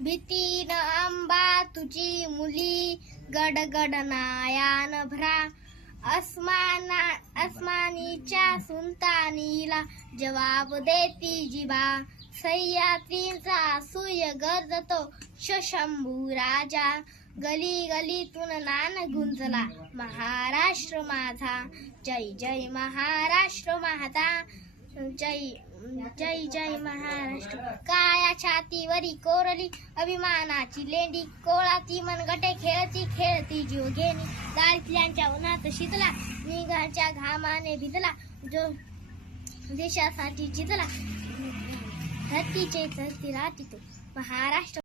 भीतीन आंबा तुझी मुली गडगड नायान भरा अस्मानीच्या सुलतानीला जवाब देती जिबा सह्याद्रीचा सूर्य गरजतो शंभू राजा गली गलीतून नान गुंजला महाराष्ट्र माझा जय जय महाराष्ट्र माझा जय जय जय महाराष्ट्र काया छातीवरी कोरली अभिमानाची लेंडी कोळाती मनगटे खेळती खेळती जीव घेणी दारिद्र्यांच्या उन्हात शिजला निघाच्या घामाने भिजला जो देशासाठी जिजला धरतीचे धरती राहती तो महाराष्ट्र